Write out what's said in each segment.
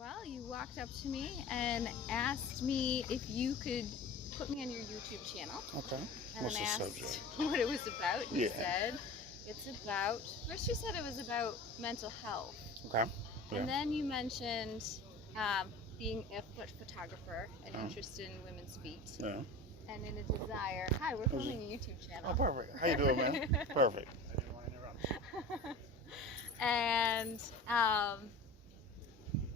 Well, you walked up to me and asked me if you could put me on your YouTube channel. Okay. And then What's I the asked subject? what it was about. You Yeah. said it's about, first you said it was about mental health. Okay. And Yeah. then you mentioned being a foot photographer and Oh, interest in women's feet yeah. and in a desire. Hi, we're What's it? filming a YouTube Oh, channel. perfect. How you doing, man? Perfect. I didn't want to interrupt. and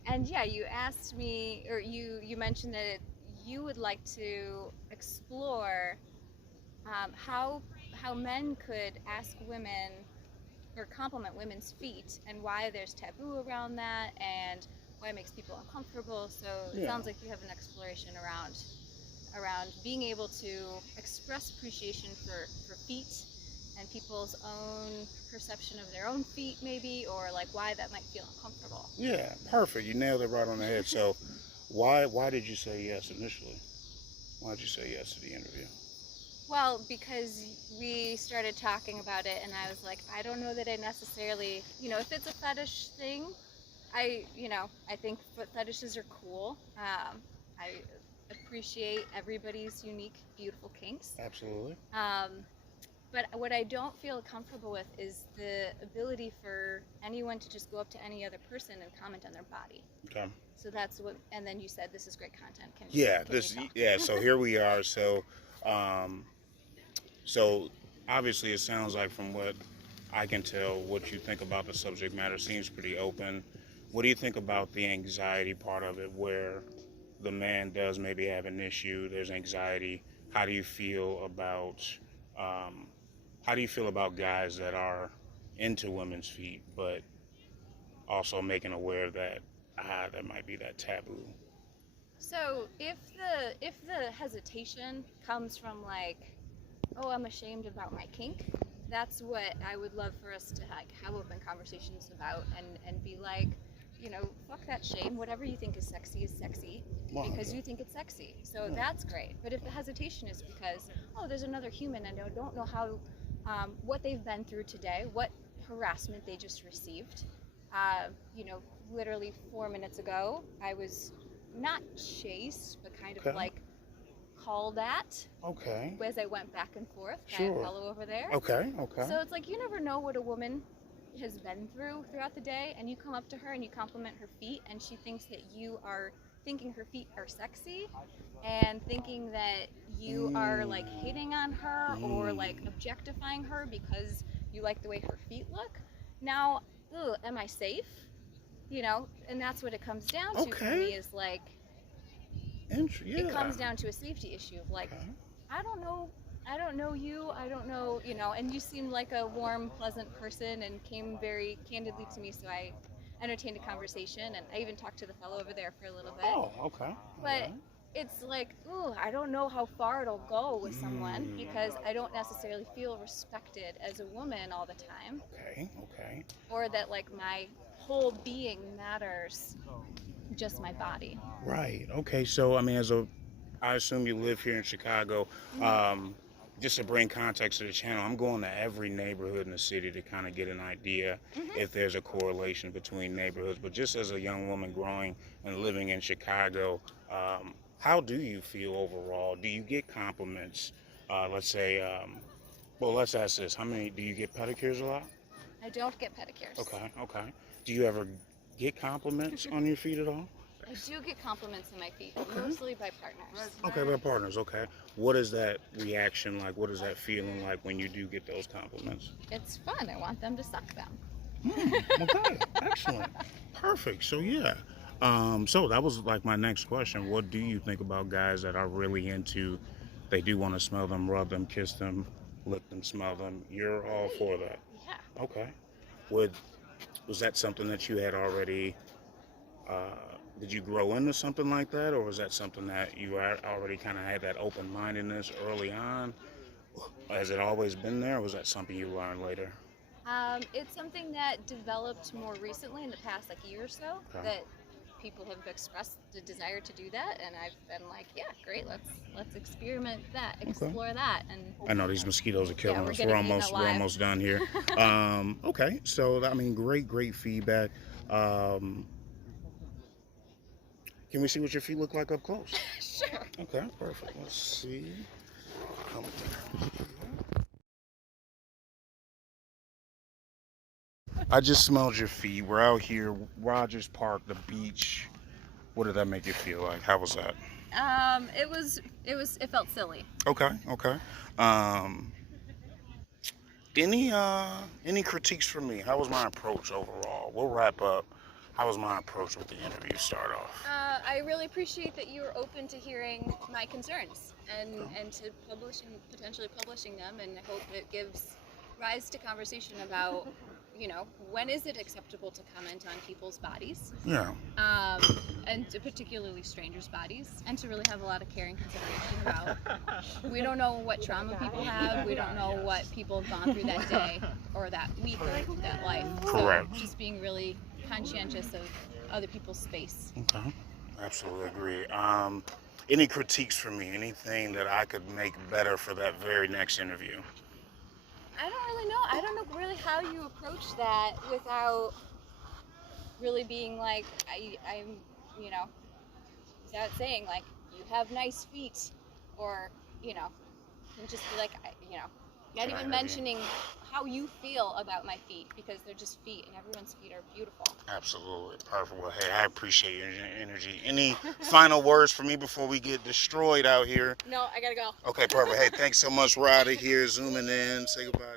and yeah, you asked me, or you mentioned that you would like to explore how men could ask women or compliment women's feet and why there's taboo around that and why it makes people uncomfortable. So it Yeah. sounds like you have an exploration around being able to express appreciation for feet and people's own perception of their own feet maybe, or like why that might feel uncomfortable. Yeah. Perfect. You nailed it right on the head. So, why did you say yes initially? Why did you say yes to the interview? Well, because we started talking about it and I was like, I don't know that I necessarily, if it's a fetish thing, I think foot fetishes are cool. I appreciate everybody's unique, beautiful kinks. Absolutely. Um, but what I don't feel comfortable with is the ability for anyone to just go up to any other person and comment on their body. Okay. So that's what, and then you said this is great content. Yeah. Can we This. talk? Yeah. So here we are. Um, so obviously, it sounds like from what I can tell, what you think about the subject matter seems pretty open. What do you think about the anxiety part of it, where the man does maybe have an issue? There's anxiety. How do you feel about um, how do you feel about guys that are into women's feet, but also making aware that there might be that taboo? So if the hesitation comes from like, oh, I'm ashamed about my kink, that's what I would love for us to like have open conversations about and be like, fuck that shame. Whatever you think is sexy because 100. you think it's sexy. So Yeah. that's great. But if the hesitation is because, oh, there's another human and I don't know how, what they've been through today, what harassment they just received. Uh, you know, Literally 4 minutes ago, I was not chased, but kind of Okay. like called at Okay. as I went back and forth by a Sure. fellow over there. Okay. Okay. So it's like you never know what a woman has been throughout the day, and you come up to her and you compliment her feet, and she thinks that you are thinking her feet are sexy and thinking that you are like Mm, hitting on her or like mm. objectifying her because you like the way her feet look. Now, am I safe? And that's what it comes down to for Okay. me is like it Yeah. comes down to a safety issue of like, Okay. I don't know. I don't know you. I don't know, and you seemed like a warm, pleasant person and came very candidly to me. So I entertained a conversation and I even talked to the fellow over there for a little bit. Oh, okay. All But right. it's like, ooh, I don't know how far it'll go with someone Mm, because I don't necessarily feel respected as a woman all the time okay. Okay. or that like my whole being matters, just my body. Right. Okay. So, I mean, I assume you live here in Chicago. Hmm. Um, just to bring context to the channel, I'm going to every neighborhood in the city to kind of get an idea Hmm. if there's a correlation between neighborhoods. But just as a young woman growing and living in Chicago, how do you feel overall? Do you get compliments? Let's say, well, let's ask this: how many do you get pedicures a lot? I don't get pedicures. Okay. Okay. Do you ever get compliments on your feet at all? I do get compliments on my feet, Okay. mostly by partners. Okay, we're partners. Okay. What is that reaction like? What is that feeling like when you do get those compliments? It's fun. I want them to suck them. Okay. Excellent. Perfect. So yeah. So that was like my next question. What do you think about guys that are really into? They do want to smell them, rub them, kiss them, lick them, smell them. You're all for that. Yeah. Okay. Would Was that something that you had already? Did you grow into something like that, or was that something that you already kind of had that open mindedness early on? Has it always been there, or was that something you learned later? It's something that developed more recently in the past like year or so Okay. that people have expressed the desire to do that, and I've been like, yeah, great, let's experiment that, Okay. explore that, and I know these mosquitoes are yeah, killing we're us. getting eaten We're alive. almost done here. Okay. So I mean, great feedback. Um, Can we see what your feet look like up close? Sure. Okay, perfect. Let's see. Come there. I just smelled your feet. We're out here, Rogers Park, the beach. What did that make you feel like? How was that? It felt silly. Okay, okay. Um, any critiques from me? How was my approach overall? We'll wrap up. How was my approach with the interview start off? I really appreciate that you were open to hearing my concerns and to potentially publishing them, and I hope it gives rise to conversation about, when is it acceptable to comment on people's bodies, Yeah. and to particularly strangers' bodies, and to really have a lot of care and consideration about. We don't know what trauma people have. We don't know what people have gone through that day or that week or that life. Correct. So just being really conscientious of other people's space. Okay. Absolutely agree. Any critiques from me? Anything that I could make better for that very next interview? I don't really know. I don't know really how you approach that without really being like, I'm, without saying like, you have nice feet, or, and just be like, not even mentioning how you feel about my feet, because they're just feet and everyone's feet are beautiful. Absolutely. Perfect. Well, hey, I appreciate your energy. Any final words for me before we get destroyed out here? No, I gotta go. Okay, perfect. Hey, thanks so much, Ryder here, zooming in. Say goodbye.